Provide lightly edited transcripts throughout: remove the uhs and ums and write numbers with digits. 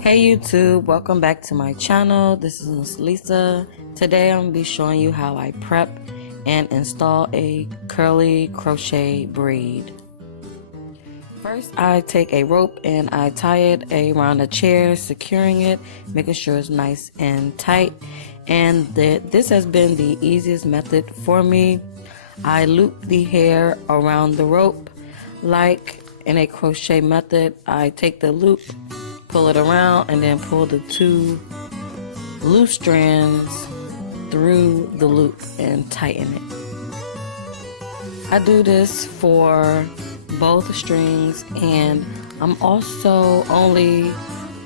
Hey YouTube, welcome back to my channel. This is Miss Lisa. Today I'm going to be showing you how I prep and install a curly crochet braid. First, I take a rope and I tie it around a chair, securing it, making sure it's nice and tight. And this has been the easiest method for me. I loop the hair around the rope like in a crochet method. I take the loop, pull it around, and then pull the two loose strands through the loop and tighten it. I do this for both strings, and I'm also only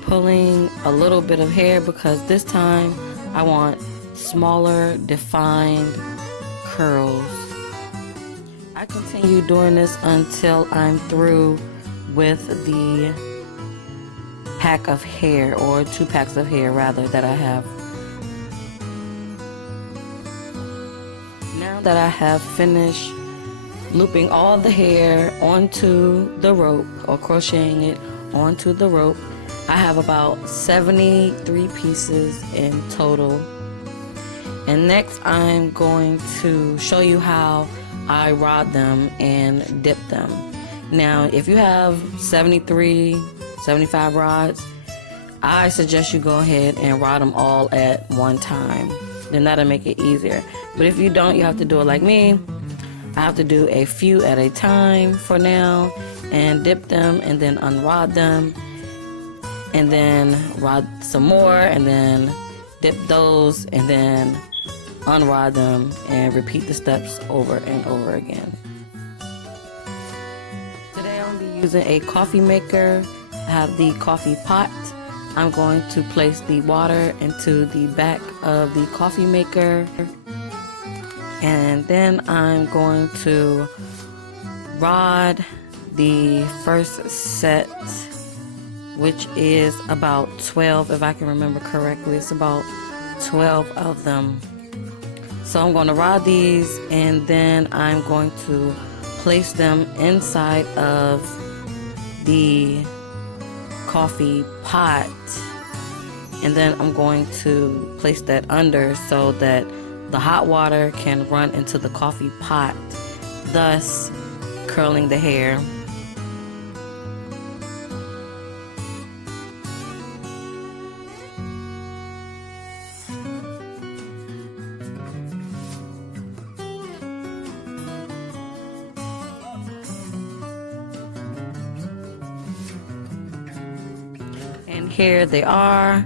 pulling a little bit of hair because this time I want smaller defined curls. I continue doing this until I'm through with the pack of hair, or 2 packs of hair rather, that I have. Now that I have finished looping all the hair onto the rope, or crocheting it onto the rope, I have about 73 pieces in total. And next I'm going to show you how I rod them and dip them. Now if you have 75 rods, I suggest you go ahead and rod them all at one time. Then that'll make it easier. But if you don't, you have to do it like me. I have to do a few at a time for now and dip them and then unrod them and then rod some more and then dip those and then unrod them and repeat the steps over and over again. Today I'm going to be using a coffee maker. I have the coffee pot. I'm going to place the water into the back of the coffee maker, and then I'm going to rod the first set, which is about 12, if I can remember correctly. It's about 12 of them. So I'm going to rod these, and then I'm going to place them inside of the coffee pot, and then I'm going to place that under so that the hot water can run into the coffee pot, thus curling the hair. And here they are.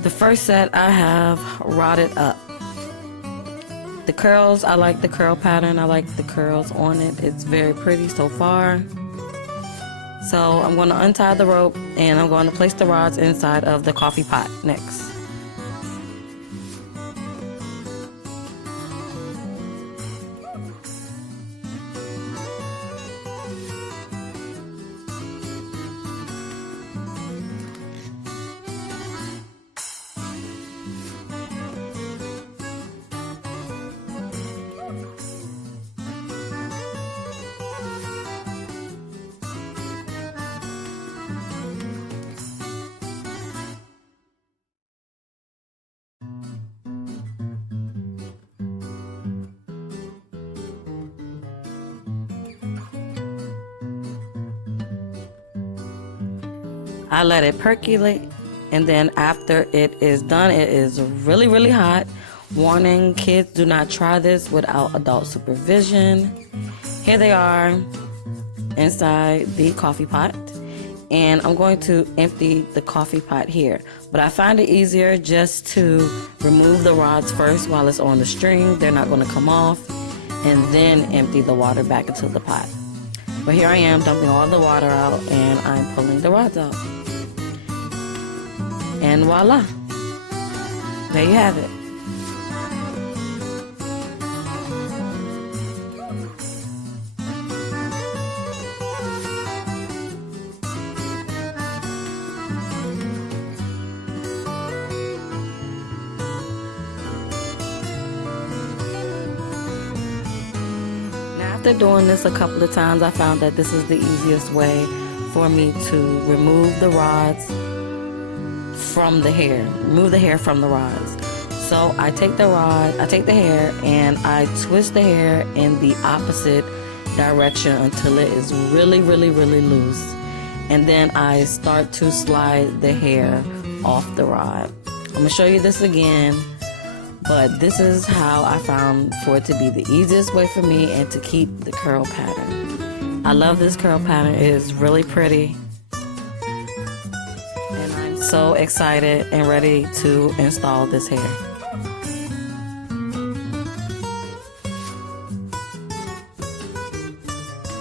The first set I have rodded up. The curls, I like the curl pattern. I like the curls on it. It's very pretty so far. So I'm going to untie the rope and I'm going to place the rods inside of the coffee pot next. I let it percolate, and then after it is done, it is really, really hot. Warning, kids, do not try this without adult supervision. Here they are inside the coffee pot, and I'm going to empty the coffee pot here. But I find it easier just to remove the rods first while it's on the string. They're not going to come off, and then empty the water back into the pot. But here I am dumping all the water out, and I'm pulling the rods out. And voila, there you have it. Now, after doing this a couple of times, I found that this is the easiest way for me to remove the rods from the hair, remove the hair from the rods. So I take the hair, and I twist the hair in the opposite direction until it is really, really, really loose. And then I start to slide the hair off the rod. I'm gonna show you this again, but this is how I found for it to be the easiest way for me and to keep the curl pattern. I love this curl pattern. It is really pretty. And I'm so excited and ready to install this hair.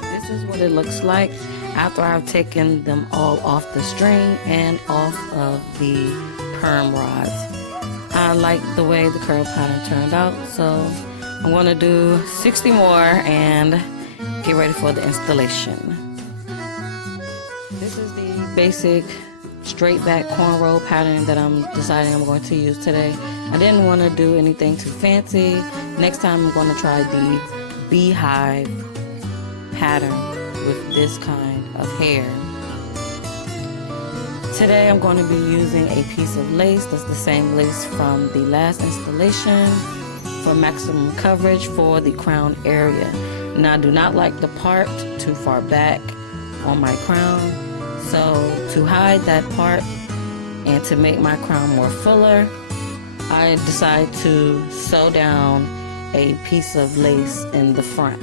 This is what it looks like after I've taken them all off the string and off of the perm rods. I like the way the curl pattern turned out, so I'm going to do 60 more and get ready for the installation. This is the basic straight back cornrow pattern that I'm deciding I'm going to use today. I didn't want to do anything too fancy. Next time I'm going to try the beehive pattern with this kind of hair. Today I'm going to be using a piece of lace that's the same lace from the last installation for maximum coverage for the crown area. Now I do not like the part too far back on my crown, so to hide that part and to make my crown more fuller, I decide to sew down a piece of lace in the front.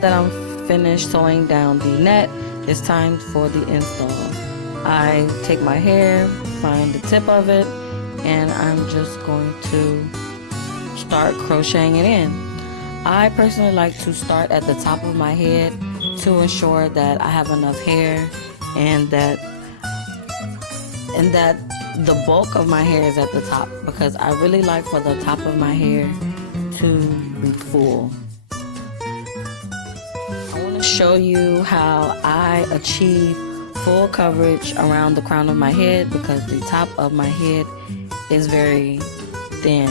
That I'm finished sewing down the net, it's time for the install. I take my hair, find the tip of it, and I'm just going to start crocheting it in. I personally like to start at the top of my head to ensure that I have enough hair and that the bulk of my hair is at the top, because I really like for the top of my hair to be full. Show you how I achieve full coverage around the crown of my head, because the top of my head is very thin.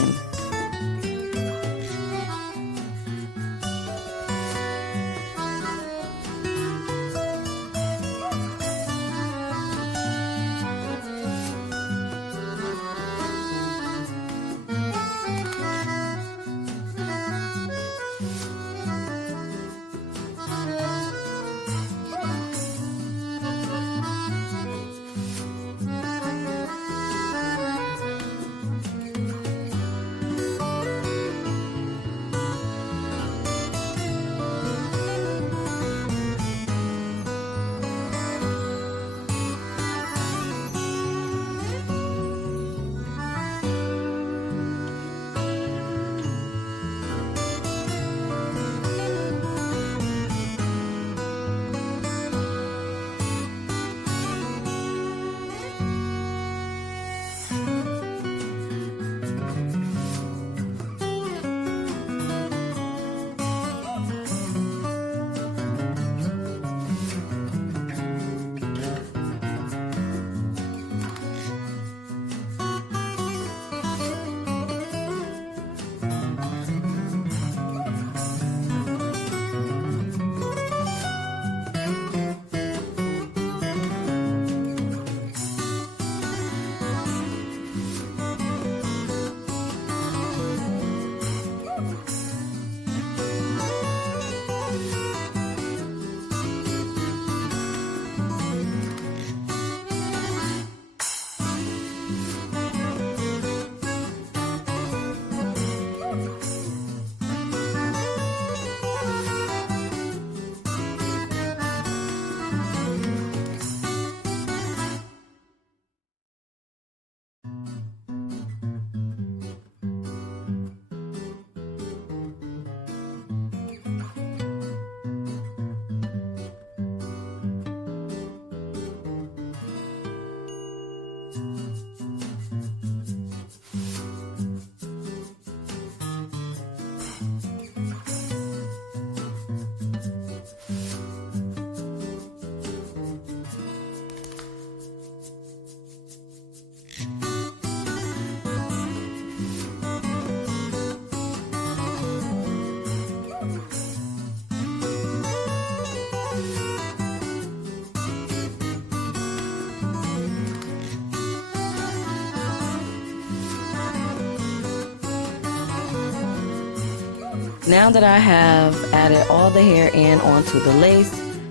Now that I have added all the hair in onto the lace,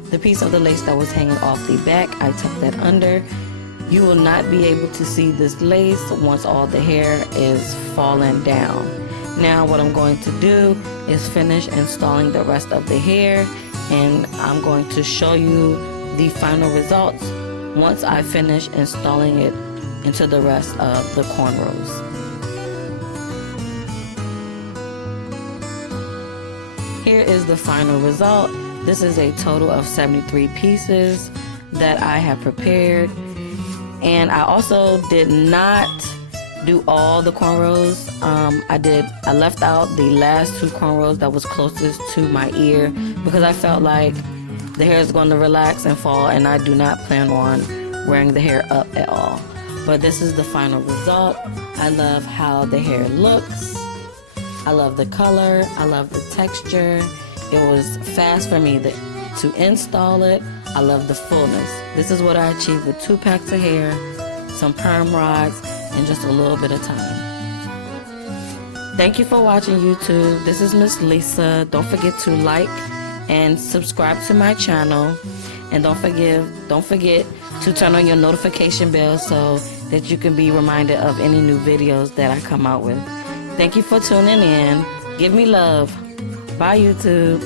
the piece of the lace that was hanging off the back, I tucked that under. You will not be able to see this lace once all the hair is falling down. Now what I'm going to do is finish installing the rest of the hair, and I'm going to show you the final results once I finish installing it into the rest of the cornrows. Here is the final result. This is a total of 73 pieces that I have prepared. And I also did not do all the cornrows. I left out the last 2 cornrows that was closest to my ear because I felt like the hair is going to relax and fall, and I do not plan on wearing the hair up at all. But this is the final result. I love how the hair looks. I love the color. I love the texture. It was fast for me to install it. I love the fullness. This is what I achieved with 2 packs of hair, some perm rods, and just a little bit of time. Thank you for watching, YouTube. This is Miss Lisa. Don't forget to like and subscribe to my channel. And don't forget to turn on your notification bell so that you can be reminded of any new videos that I come out with. Thank you for tuning in. Give me love. Bye, YouTube.